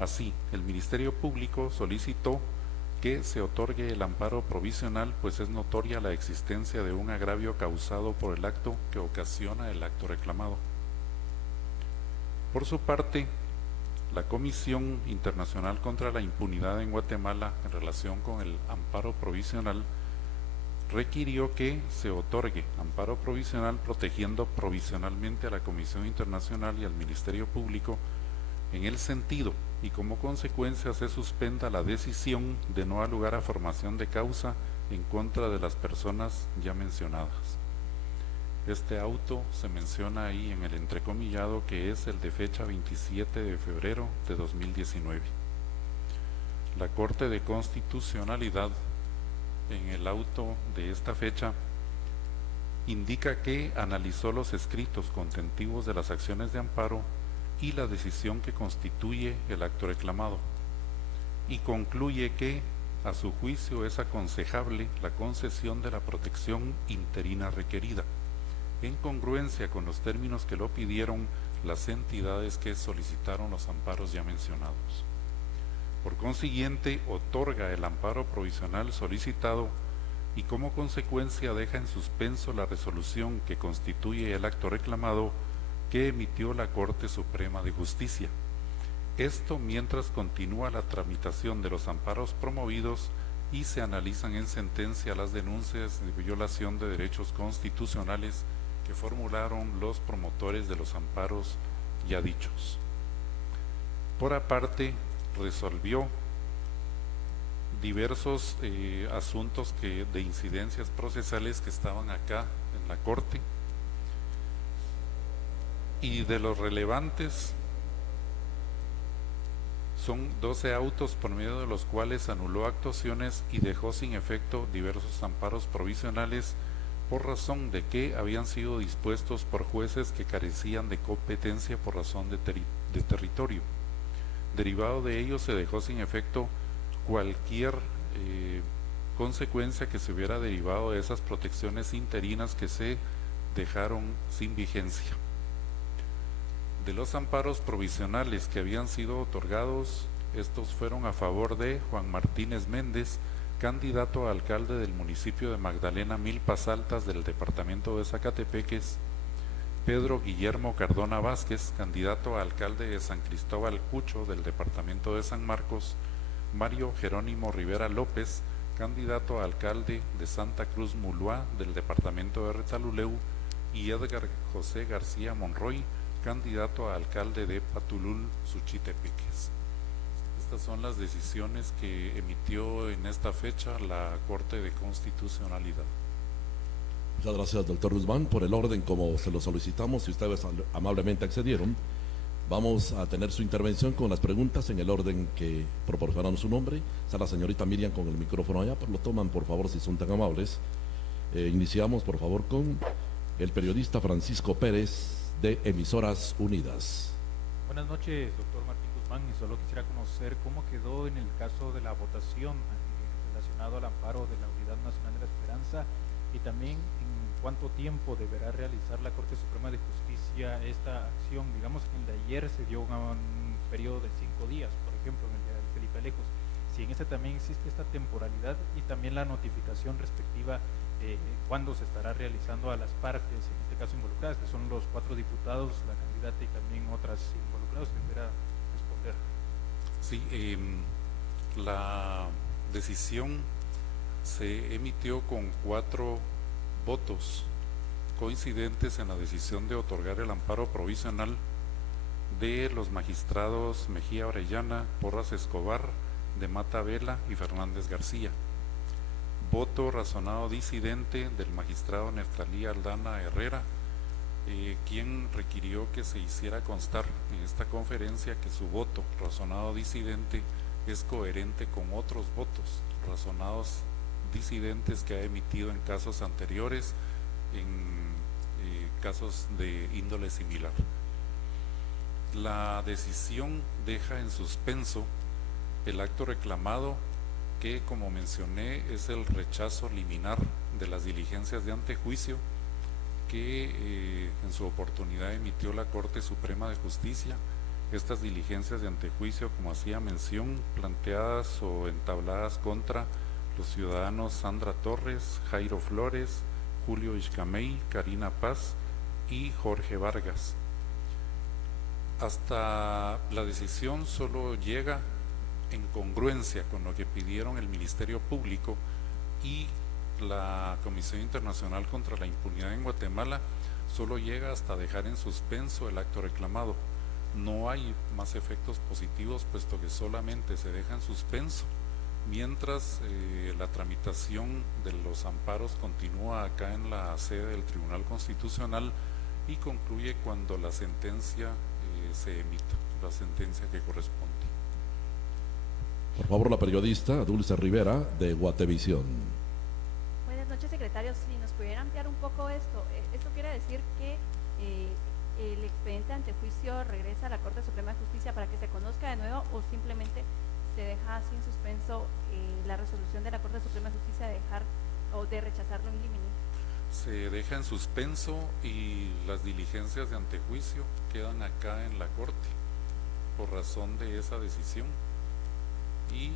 Así, el Ministerio Público solicitó que se otorgue el amparo provisional, pues es notoria la existencia de un agravio causado por el acto que ocasiona el acto reclamado. Por su parte, la Comisión Internacional contra la Impunidad en Guatemala, en relación con el amparo provisional, requirió que se otorgue amparo provisional protegiendo provisionalmente a la Comisión Internacional y al Ministerio Público en el sentido y como consecuencia se suspenda la decisión de no dar lugar a formación de causa en contra de las personas ya mencionadas. Este auto se menciona ahí en el entrecomillado que es el de fecha 27 de febrero de 2019. La Corte de Constitucionalidad en el auto de esta fecha indica que analizó los escritos contentivos de las acciones de amparo y la decisión que constituye el acto reclamado, y concluye que, a su juicio, es aconsejable la concesión de la protección interina requerida, en congruencia con los términos que lo pidieron las entidades que solicitaron los amparos ya mencionados. Por consiguiente, otorga el amparo provisional solicitado y como consecuencia deja en suspenso la resolución que constituye el acto reclamado que emitió la Corte Suprema de Justicia. Esto mientras continúa la tramitación de los amparos promovidos y se analizan en sentencia las denuncias de violación de derechos constitucionales que formularon los promotores de los amparos ya dichos. Por aparte, resolvió diversos asuntos de incidencias procesales que estaban acá en la Corte, y de los relevantes son 12 autos por medio de los cuales anuló actuaciones y dejó sin efecto diversos amparos provisionales por razón de que habían sido dispuestos por jueces que carecían de competencia por razón de territorio. Derivado de ello se dejó sin efecto cualquier consecuencia que se hubiera derivado de esas protecciones interinas que se dejaron sin vigencia. De los amparos provisionales que habían sido otorgados, estos fueron a favor de Juan Martínez Méndez, candidato a alcalde del municipio de Magdalena Milpas Altas del departamento de Zacatepeques; Pedro Guillermo Cardona Vázquez, candidato a alcalde de San Cristóbal Cucho del departamento de San Marcos; Mario Jerónimo Rivera López, candidato a alcalde de Santa Cruz Muluá del departamento de Retaluleu; y Edgar José García Monroy, candidato a alcalde de Patulul, Suchitepeques. Estas son las decisiones que emitió en esta fecha la Corte de Constitucionalidad. Muchas gracias, doctor Guzmán, por el orden como se lo solicitamos y ustedes amablemente accedieron. Vamos a tener su intervención con las preguntas en el orden que proporcionaron su nombre. Está la señorita Miriam con el micrófono allá, pero lo toman por favor si son tan amables. Iniciamos por favor con el periodista Francisco Pérez de Emisoras Unidas. Buenas noches, doctor Martín Guzmán, y solo quisiera conocer cómo quedó en el caso de la votación relacionado al amparo de la Unidad Nacional de la Esperanza, y también en cuánto tiempo deberá realizar la Corte Suprema de Justicia esta acción. Digamos que el de ayer se dio un periodo de 5 días, por ejemplo, en el de Felipe Alejos. Si en este también existe esta temporalidad y también la notificación respectiva, cuándo se estará realizando a las partes, en este caso involucradas, que son los 4 diputados, la candidata y también otras involucradas, que deberá responder. Sí, la decisión se emitió con 4 votos coincidentes en la decisión de otorgar el amparo provisional de los magistrados Mejía Orellana, Porras Escobar, de Mata Vela y Fernández García. Voto razonado disidente del magistrado Neftalí Aldana Herrera, quien requirió que se hiciera constar en esta conferencia que su voto razonado disidente es coherente con otros votos razonados disidentes que ha emitido en casos anteriores, en casos de índole similar. La decisión deja en suspenso el acto reclamado, que, como mencioné, es el rechazo liminar de las diligencias de antejuicio que en su oportunidad emitió la Corte Suprema de Justicia, estas diligencias de antejuicio, como hacía mención, planteadas o entabladas contra los ciudadanos Sandra Torres, Jairo Flores, Julio Iscamey, Karina Paz y Jorge Vargas. Hasta la decisión solo llega en congruencia con lo que pidieron el Ministerio Público y la Comisión Internacional contra la Impunidad en Guatemala, solo llega hasta dejar en suspenso el acto reclamado. No hay más efectos positivos, puesto que solamente se deja en suspenso, mientras la tramitación de los amparos continúa acá en la sede del Tribunal Constitucional y concluye cuando la sentencia se emita, la sentencia que corresponde. Por favor, la periodista Dulce Rivera, de Guatevisión. Buenas noches, secretario. Si nos pudiera ampliar un poco esto, esto quiere decir que el expediente de antejuicio regresa a la Corte Suprema de Justicia para que se conozca de nuevo, o simplemente se deja así en suspenso la resolución de la Corte Suprema de Justicia de dejar o de rechazarlo en limine. Se deja en suspenso y las diligencias de antejuicio quedan acá en la Corte por razón de esa decisión. Y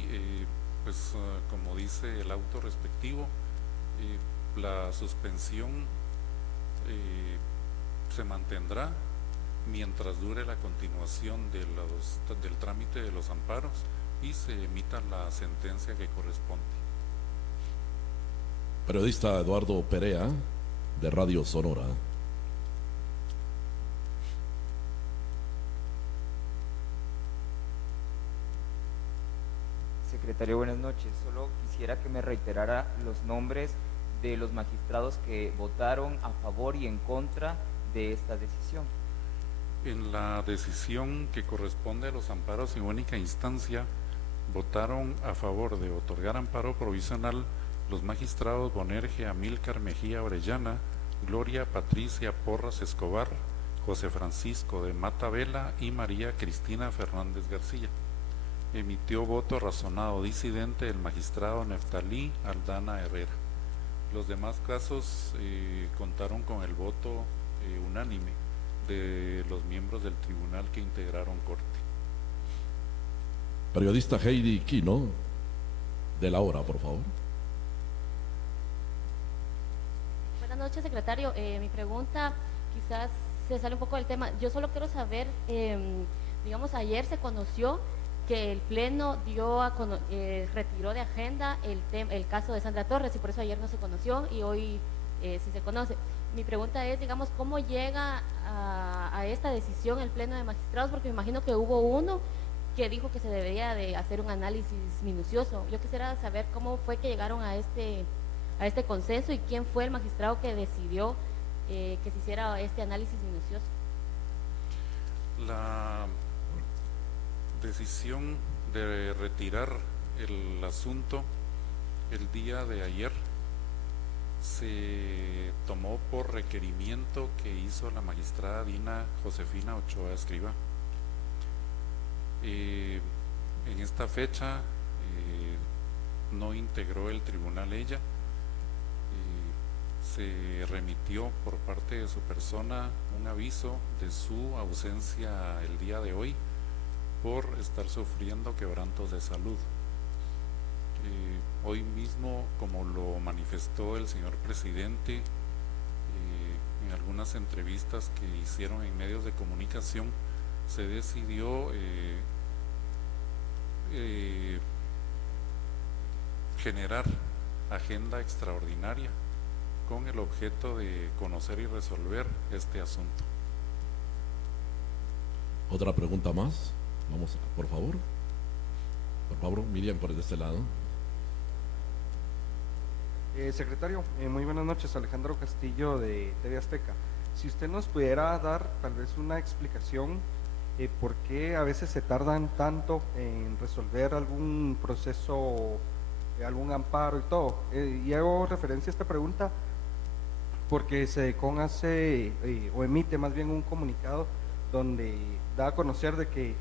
como dice el auto respectivo, la suspensión se mantendrá mientras dure la continuación del trámite de los amparos y se emita la sentencia que corresponde. Periodista Eduardo Perea, de Radio Sonora. Secretario, buenas noches. Solo quisiera que me reiterara los nombres de los magistrados que votaron a favor y en contra de esta decisión. En la decisión que corresponde a los amparos en única instancia, votaron a favor de otorgar amparo provisional los magistrados Bonerge Amílcar Mejía Orellana, Gloria Patricia Porras Escobar, José Francisco de Mata Vela y María Cristina Fernández García. Emitió voto razonado disidente el magistrado Neftalí Aldana Herrera. Los demás casos contaron con el voto unánime de los miembros del tribunal que integraron corte. Periodista Heidi Quino, de La Hora, por favor. Buenas noches, secretario. Mi pregunta quizás se sale un poco del tema. Yo solo quiero saber, digamos, ayer se conoció que el Pleno retiró de agenda el caso de Sandra Torres, y por eso ayer no se conoció y hoy sí se conoce. Mi pregunta es, digamos, ¿cómo llega a esta decisión el Pleno de Magistrados? Porque me imagino que hubo uno que dijo que se debería de hacer un análisis minucioso. Yo quisiera saber cómo fue que llegaron a este consenso y quién fue el magistrado que decidió que se hiciera este análisis minucioso. La decisión de retirar el asunto el día de ayer se tomó por requerimiento que hizo la magistrada Dina Josefina Ochoa Escrivá. En esta fecha no integró el tribunal ella, se remitió por parte de su persona un aviso de su ausencia el día de hoy por estar sufriendo quebrantos de salud. Hoy mismo, como lo manifestó el señor presidente en algunas entrevistas que hicieron en medios de comunicación, se decidió generar agenda extraordinaria con el objeto de conocer y resolver este asunto. ¿Otra pregunta más? Vamos, por favor. Por favor, Miriam, por este lado. Secretario, muy buenas noches. Alejandro Castillo, de TV Azteca. Si usted nos pudiera dar tal vez una explicación por qué a veces se tardan tanto en resolver algún proceso, algún amparo y todo. Y hago referencia a esta pregunta porque SEDECON hace o emite más bien un comunicado donde da a conocer de que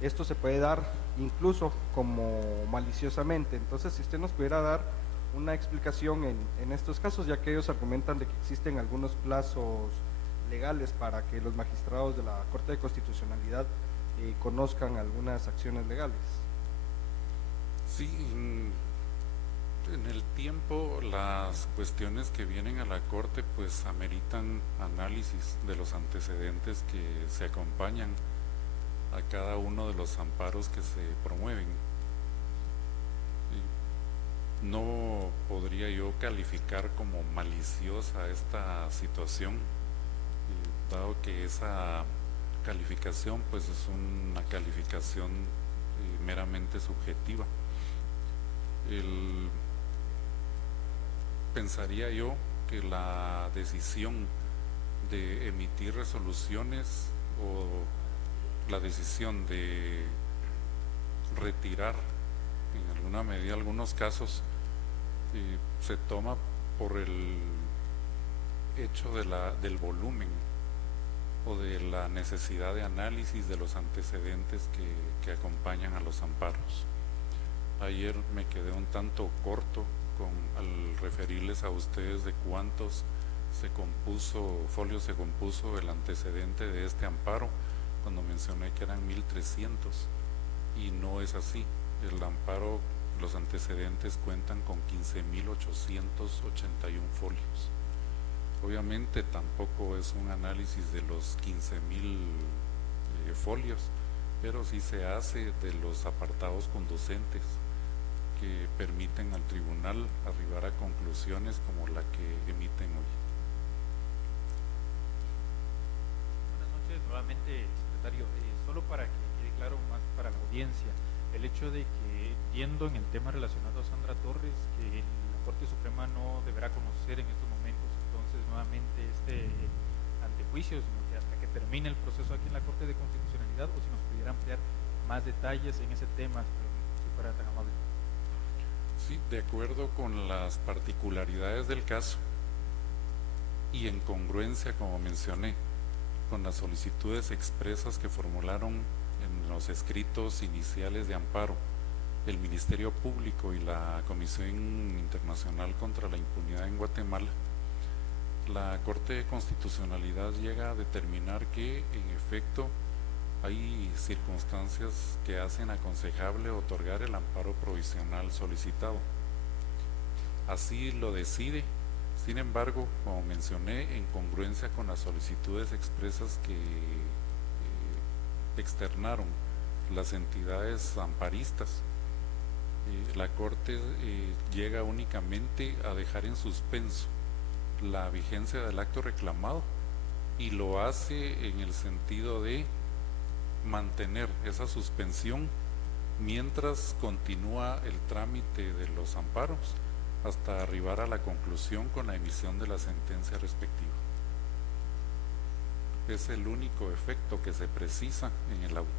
esto se puede dar incluso como maliciosamente. Entonces, si usted nos pudiera dar una explicación en estos casos, ya que ellos argumentan de que existen algunos plazos legales para que los magistrados de la Corte de Constitucionalidad conozcan algunas acciones legales. Sí, en el tiempo las cuestiones que vienen a la Corte pues ameritan análisis de los antecedentes que se acompañan a cada uno de los amparos que se promueven. Y no podría yo calificar como maliciosa esta situación, dado que esa calificación pues es una calificación meramente subjetiva. Pensaría yo que la decisión de emitir resoluciones o la decisión de retirar en alguna medida algunos casos se toma por el hecho del volumen o de la necesidad de análisis de los antecedentes que acompañan a los amparos. Ayer me quedé un tanto corto al referirles a ustedes de cuántos folios se compuso el antecedente de este amparo, cuando mencioné que eran 1300, y no es así. El amparo, los antecedentes cuentan con 15.881 folios. Obviamente tampoco es un análisis de los 15.000 folios, pero sí se hace de los apartados conducentes que permiten al tribunal arribar a conclusiones como la que emiten hoy. Buenas noches nuevamente, secretario. Solo para que quede claro más para la audiencia, el hecho de que, yendo en el tema relacionado a Sandra Torres, que la Corte Suprema no deberá conocer en estos momentos entonces nuevamente este antejuicio, sino que hasta que termine el proceso aquí en la Corte de Constitucionalidad, o si nos pudiera ampliar más detalles en ese tema, si fuera tan amable. Sí, de acuerdo con las particularidades del caso y en congruencia, como mencioné, con las solicitudes expresas que formularon en los escritos iniciales de amparo el Ministerio Público y la Comisión Internacional contra la Impunidad en Guatemala, la Corte de Constitucionalidad llega a determinar que, en efecto, hay circunstancias que hacen aconsejable otorgar el amparo provisional solicitado. Así lo decide. Sin embargo, como mencioné, en congruencia con las solicitudes expresas que externaron las entidades amparistas, la Corte llega únicamente a dejar en suspenso la vigencia del acto reclamado, y lo hace en el sentido de mantener esa suspensión mientras continúa el trámite de los amparos hasta arribar a la conclusión con la emisión de la sentencia respectiva. Es el único efecto que se precisa en el auto.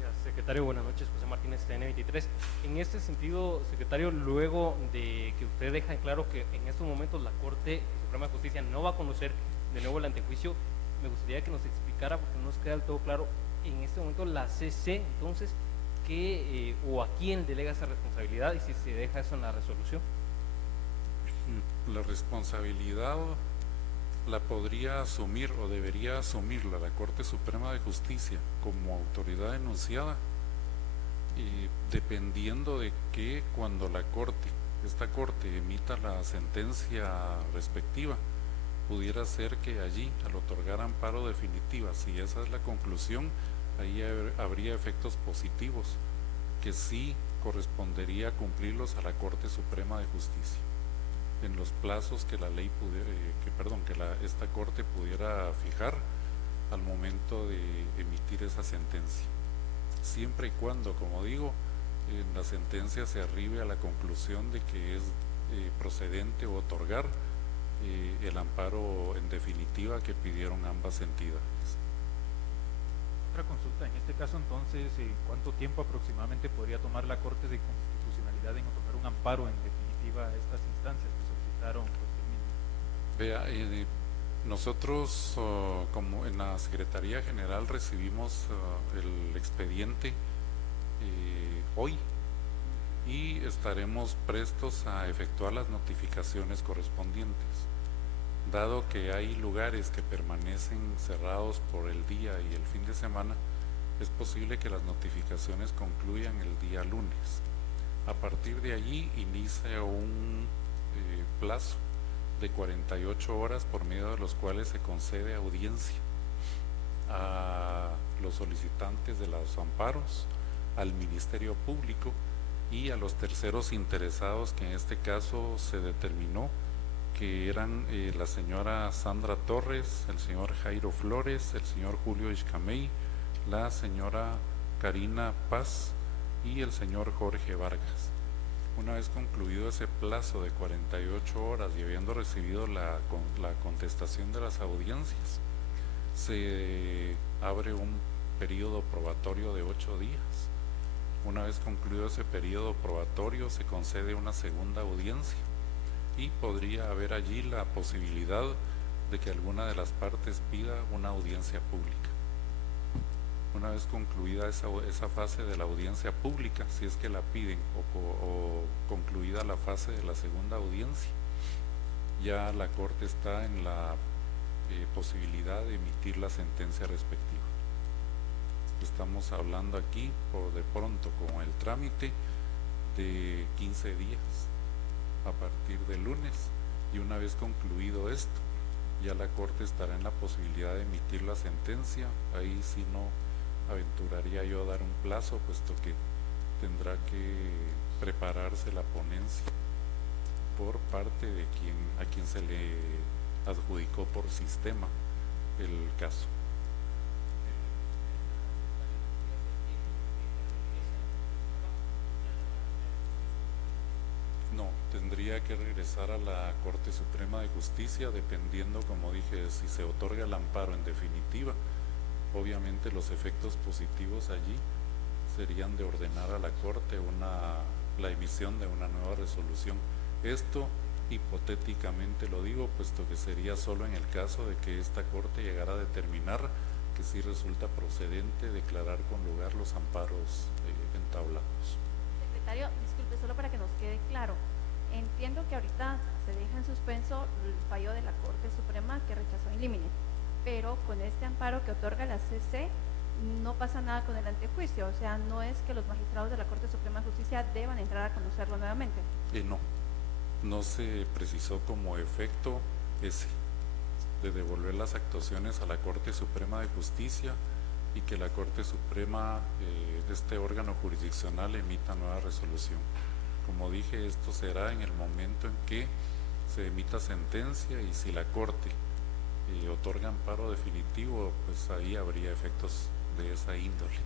Gracias, secretario. Buenas noches, José Martínez, TN23. En este sentido, secretario, luego de que usted deja en claro que en estos momentos la Corte Suprema de Justicia no va a conocer de nuevo el antejuicio, me gustaría que nos explicara, porque no nos queda del todo claro, en este momento la CC, entonces, ¿qué o a quién delega esa responsabilidad y si se deja eso en la resolución? La responsabilidad la podría asumir o debería asumirla la Corte Suprema de Justicia como autoridad enunciada, dependiendo de que cuando esta Corte emita la sentencia respectiva, pudiera ser que allí, al otorgar amparo definitiva, si esa es la conclusión, ahí habría efectos positivos que sí correspondería cumplirlos a la Corte Suprema de Justicia en los plazos que la ley esta Corte pudiera fijar al momento de emitir esa sentencia, siempre y cuando, como digo, en la sentencia se arribe a la conclusión de que es procedente otorgar el amparo en definitiva que pidieron ambas entidades. Otra consulta, en este caso entonces, ¿cuánto tiempo aproximadamente podría tomar la Corte de Constitucionalidad en otorgar un amparo en definitiva a estas instancias que solicitaron pues, el mismo? Vea, nosotros como en la Secretaría General recibimos el expediente hoy y estaremos prestos a efectuar las notificaciones correspondientes. Dado que hay lugares que permanecen cerrados por el día y el fin de semana, es posible que las notificaciones concluyan el día lunes. A partir de allí inicia un plazo de 48 horas por medio de los cuales se concede audiencia a los solicitantes de los amparos, al Ministerio Público y a los terceros interesados, que en este caso se determinó que eran la señora Sandra Torres, el señor Jairo Flores, el señor Julio Iscamey, la señora Karina Paz y el señor Jorge Vargas. Una vez concluido ese plazo de 48 horas y habiendo recibido la contestación de las audiencias, se abre un periodo probatorio de 8 días. Una vez concluido ese periodo probatorio, se concede una segunda audiencia y podría haber allí la posibilidad de que alguna de las partes pida una audiencia pública. Una vez concluida esa fase de la audiencia pública, si es que la piden, o concluida la fase de la segunda audiencia, ya la Corte está en la posibilidad de emitir la sentencia respectiva. Estamos hablando aquí, por de pronto, con el trámite de 15 días a partir del lunes, y una vez concluido esto, ya la Corte estará en la posibilidad de emitir la sentencia. Ahí sí no aventuraría yo a dar un plazo, puesto que tendrá que prepararse la ponencia por parte de a quien se le adjudicó por sistema el caso. No, tendría que regresar a la Corte Suprema de Justicia, dependiendo, como dije, si se otorga el amparo en definitiva. Obviamente los efectos positivos allí serían de ordenar a la Corte la emisión de una nueva resolución. Esto hipotéticamente lo digo, puesto que sería solo en el caso de que esta Corte llegara a determinar que sí resulta procedente declarar con lugar los amparos entablados. Secretario, disculpe, solo para que nos quede claro, entiendo que ahorita se deja en suspenso el fallo de la Corte Suprema que rechazó in limine, pero con este amparo que otorga la CC no pasa nada con el antejuicio, o sea, no es que los magistrados de la Corte Suprema de Justicia deban entrar a conocerlo nuevamente. No se precisó como efecto ese, de devolver las actuaciones a la Corte Suprema de Justicia y que la Corte Suprema, este órgano jurisdiccional, emita nueva resolución. Como dije, esto será en el momento en que se emita sentencia, y si la Corte otorga amparo definitivo, pues ahí habría efectos de esa índole.